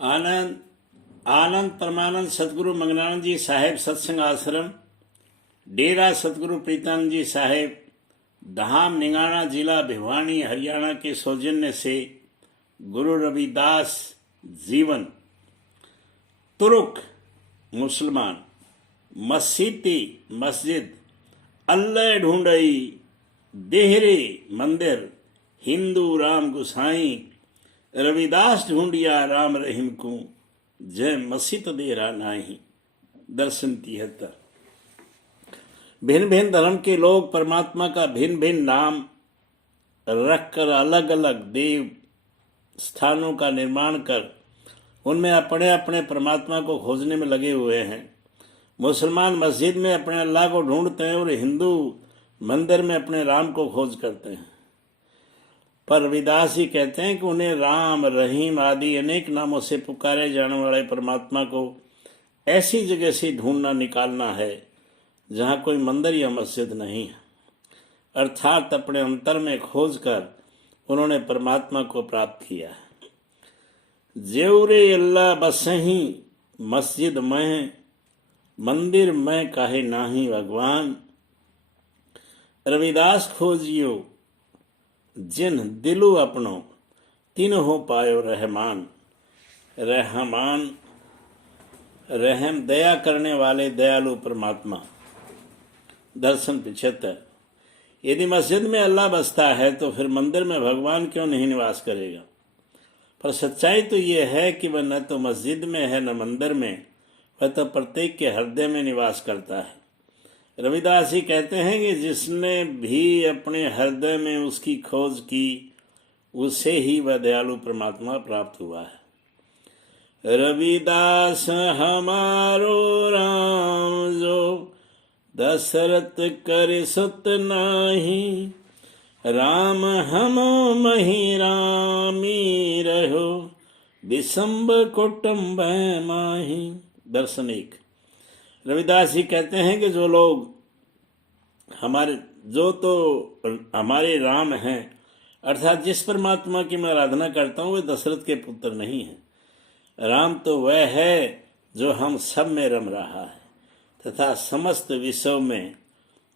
आनंद आनंद परमानंद सतगुरु मंगलानंद जी साहेब सत्संग आश्रम, डेरा सतगुरु प्रीतम जी साहेब, धाम निंगाना, जिला भिवानी, हरियाणा के सौजन्य से गुरु रविदास जीवन तुर्क मुसलमान मसीती मस्जिद अल्लाह ढूंढई देहरे मंदिर हिंदू राम गुसाई रविदास ढूंढिया राम रहीम को जय मसीत देरा नाही। दर्शन 73। भिन्न भिन्न धर्म के लोग परमात्मा का भिन्न भिन्न नाम रखकर अलग अलग देव स्थानों का निर्माण कर उनमें अपने अपने परमात्मा को खोजने में लगे हुए हैं। मुसलमान मस्जिद में अपने अल्लाह को ढूंढते हैं और हिंदू मंदिर में अपने राम को खोज करते हैं। पर रविदास जी कहते हैं कि उन्हें राम रहीम आदि अनेक नामों से पुकारे जाने वाले परमात्मा को ऐसी जगह से ढूंढना निकालना है जहाँ कोई मंदिर या मस्जिद नहीं है, अर्थात अपने अंतर में खोज कर उन्होंने परमात्मा को प्राप्त किया है। जेवरे अल्लाह बसही मस्जिद में मंदिर में काहे नाही भगवान, रविदास खोजियो जिन दिलु अपनो तीन हो पायो रहमान। रहमान रहम दया करने वाले दयालु परमात्मा। दर्शन 75। यदि मस्जिद में अल्लाह बसता है तो फिर मंदिर में भगवान क्यों नहीं निवास करेगा। पर सच्चाई तो ये है कि वह न तो मस्जिद में है न मंदिर में, वह तो प्रत्येक के हृदय में निवास करता है। रविदास जी कहते हैं कि जिसने भी अपने हृदय में उसकी खोज की उसे ही वह दयालु परमात्मा प्राप्त हुआ है। रविदास हमारो राम जो दशरथ कर सुत नाही, राम हम मही रामी रहो विषम्ब कुटुम्ब माही। दर्शन 1। रविदास जी कहते हैं कि जो लोग हमारे राम हैं, अर्थात जिस परमात्मा की मैं आराधना करता हूँ वे दशरथ के पुत्र नहीं हैं। राम तो वह है जो हम सब में रम रहा है तथा समस्त विश्व में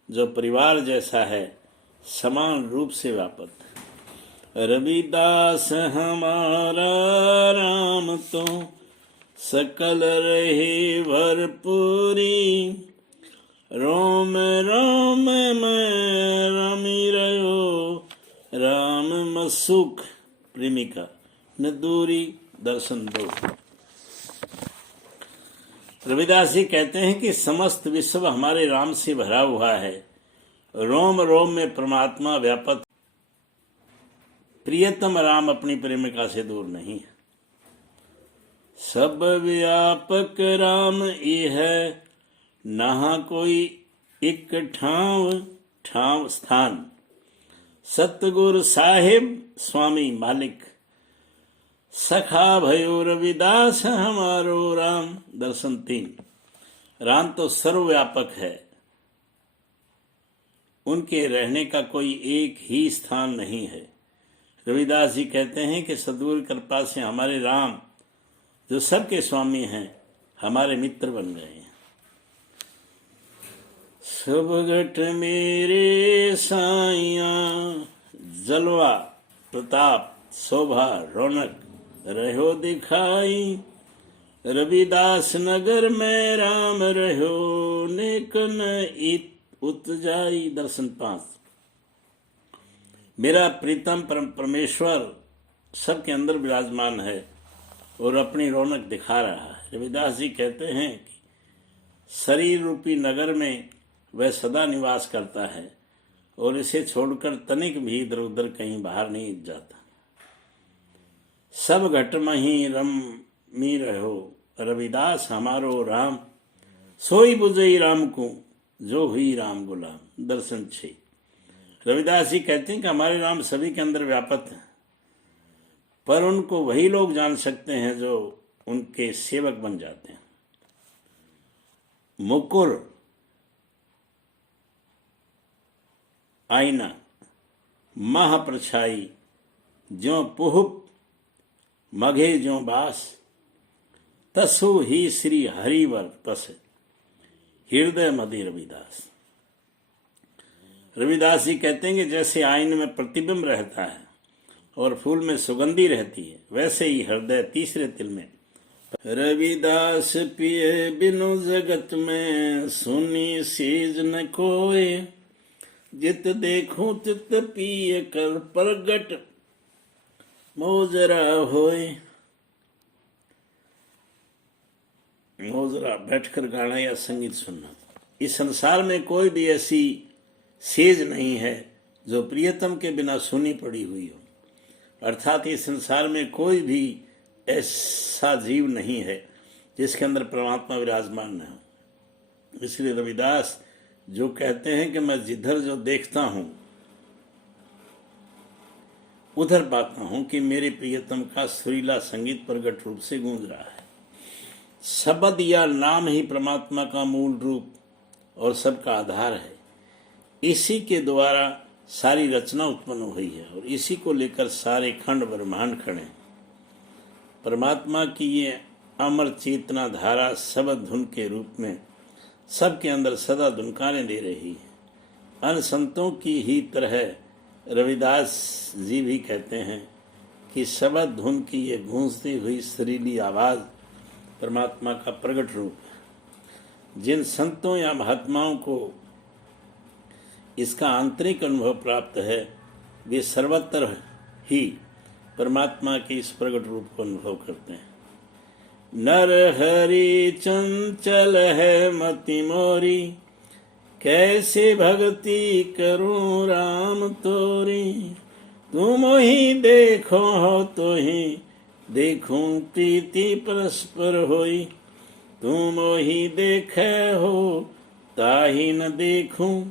जो परिवार जैसा है समान रूप से व्यापक है। रविदास हमारा राम तो सकल रहे भरपूरी, रोम रोम में रामी रहो राम मसुख प्रेमिका न दूरी। दर्शन 2। रविदास जी कहते हैं कि समस्त विश्व हमारे राम से भरा हुआ है, रोम रोम में परमात्मा व्यापक। प्रियतम राम अपनी प्रेमिका से दूर नहीं है। सब व्यापक राम ये है, नहा कोई एक ठाव स्थान। सतगुरु साहिब स्वामी मालिक, सखा भयो रविदास हमारो राम। दर्शन 3। राम तो सर्वव्यापक है, उनके रहने का कोई एक ही स्थान नहीं है। रविदास जी कहते हैं कि सद्गुरु कृपा से हमारे राम जो सबके स्वामी हैं हमारे मित्र बन गए हैं। सब घट मेरे साइया, जलवा प्रताप शोभा रौनक रहो दिखाई। रविदास नगर में राम रहो नेकन उत जाई। दर्शन 5। मेरा प्रीतम परमेश्वर सबके अंदर विराजमान है और अपनी रौनक दिखा रहा है। रविदास जी कहते हैं कि शरीर रूपी नगर में वह सदा निवास करता है और इसे छोड़कर तनिक भी इधर उधर कहीं बाहर नहीं जाता। सब घट मही रमी रहो रविदास हमारो राम, सोई बुझई राम को जो हुई राम गुलाम। दर्शन 6। रविदास जी कहते हैं कि हमारे राम सभी के अंदर व्यापक हैं, पर उनको वही लोग जान सकते हैं जो उनके सेवक बन जाते हैं। मुकुर आईना महाप्रछाई ज्यों पुहुप मघे ज्यों बास, तसु ही श्री हरिवर बस हृदय मदि रविदास। रविदास जी कहते हैं कि जैसे आईने में प्रतिबिंब रहता है और फूल में सुगंधी रहती है, वैसे ही हृदय तीसरे तिल में। रविदास पिए बिनु जगत में, सुनी सीज न कोय, जित देखूं तित पिए कर प्रगट, मोजरा होए। मोजरा बैठकर गाना या संगीत सुनना। इस संसार में कोई भी ऐसी सेज नहीं है जो प्रियतम के बिना सुनी पड़ी हुई हो। अर्थात इस संसार में कोई भी ऐसा जीव नहीं है जिसके अंदर परमात्मा विराजमान न हो। इसलिए रविदास जो कहते हैं कि मैं जिधर जो देखता हूं उधर पाता हूं कि मेरे प्रियतम का सुरीला संगीत प्रगट रूप से गूंज रहा है। शब्द या नाम ही परमात्मा का मूल रूप और सबका आधार है। इसी के द्वारा सारी रचना उत्पन्न हुई है और इसी को लेकर सारे खंड ब्रह्मांड खड़े। परमात्मा की ये अमर चेतना धारा शब्द धुन के रूप में सबके अंदर सदा धुनकारें दे रही है। अन्य संतों की ही तरह रविदास जी भी कहते हैं कि शब्द धुन की ये गूंजती हुई सुरीली आवाज परमात्मा का प्रकट रूप है। जिन संतों या महात्माओं को इसका आंतरिक अनुभव प्राप्त है वे सर्वत्र ही परमात्मा के इस प्रकट रूप को अनुभव करते हैं। नर हरि चंचल है मति मोरी, कैसे भक्ति करूं राम तोरी। तुम ही देखो हो तो ही देखूं, प्रीति परस्पर होई। तुम ही देखे हो ताही न देखूं,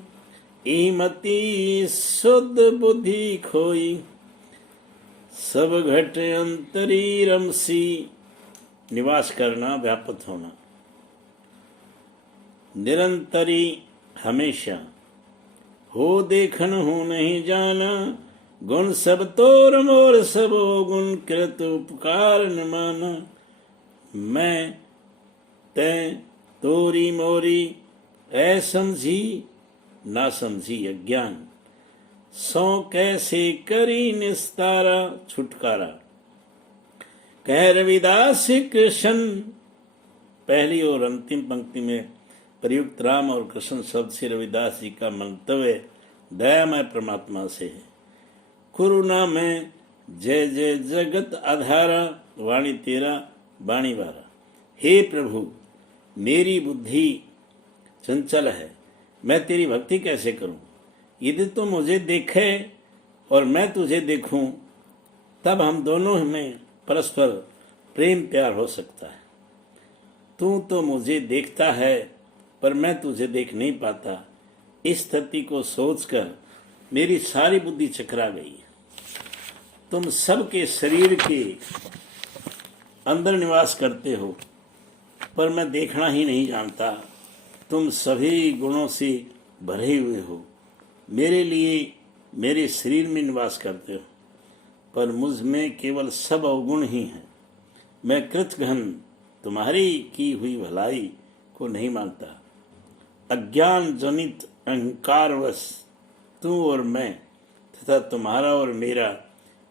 ईमती शुद्ध बुद्धि खोई। सब घट अंतरी रमसी, निवास करना व्यापक होना। निरंतरी हमेशा हो देखन हो नहीं जाना। गुण सब तोर मोर सबो गुण कृत उपकार न माना। मैं तै तोरी मोरी ऐ समझी, ना समझी अज्ञान। सो कैसे करी निस्तारा, छुटकारा। कह रविदास कृष्ण। पहली और अंतिम पंक्ति में प्रयुक्त राम और कृष्ण शब्द से रविदास जी का मंतव्य दयामय परमात्मा से है। कुरुना में जय जय जगत आधारा, वाणी तेरा वाणी वारा। हे प्रभु, मेरी बुद्धि चंचल है, मैं तेरी भक्ति कैसे करूं। यदि तू मुझे देखे और मैं तुझे देखूं तब हम दोनों में परस्पर प्रेम प्यार हो सकता है। तू तो मुझे देखता है पर मैं तुझे देख नहीं पाता। इस स्थिति को सोचकर मेरी सारी बुद्धि चकरा गई। तुम सबके शरीर के अंदर निवास करते हो पर मैं देखना ही नहीं जानता। तुम सभी गुणों से भरे हुए हो, मेरे लिए मेरे शरीर में निवास करते हो पर मुझ में केवल सब अवगुण ही हैं। मैं कृतघ्न तुम्हारी की हुई भलाई को नहीं मानता। अज्ञान जनित अहंकारवश तू और मैं तथा तुम्हारा और मेरा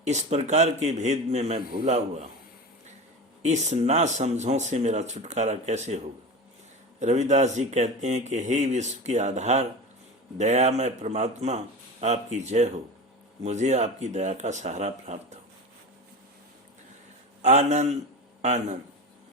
इस प्रकार के भेद में मैं भूला हुआ हूँ। इस ना समझों से मेरा छुटकारा कैसे होगा। रविदास जी कहते हैं कि हे विश्व के आधार दयामय परमात्मा, आपकी जय हो। मुझे आपकी दया का सहारा प्राप्त हो। आनंद आनंद।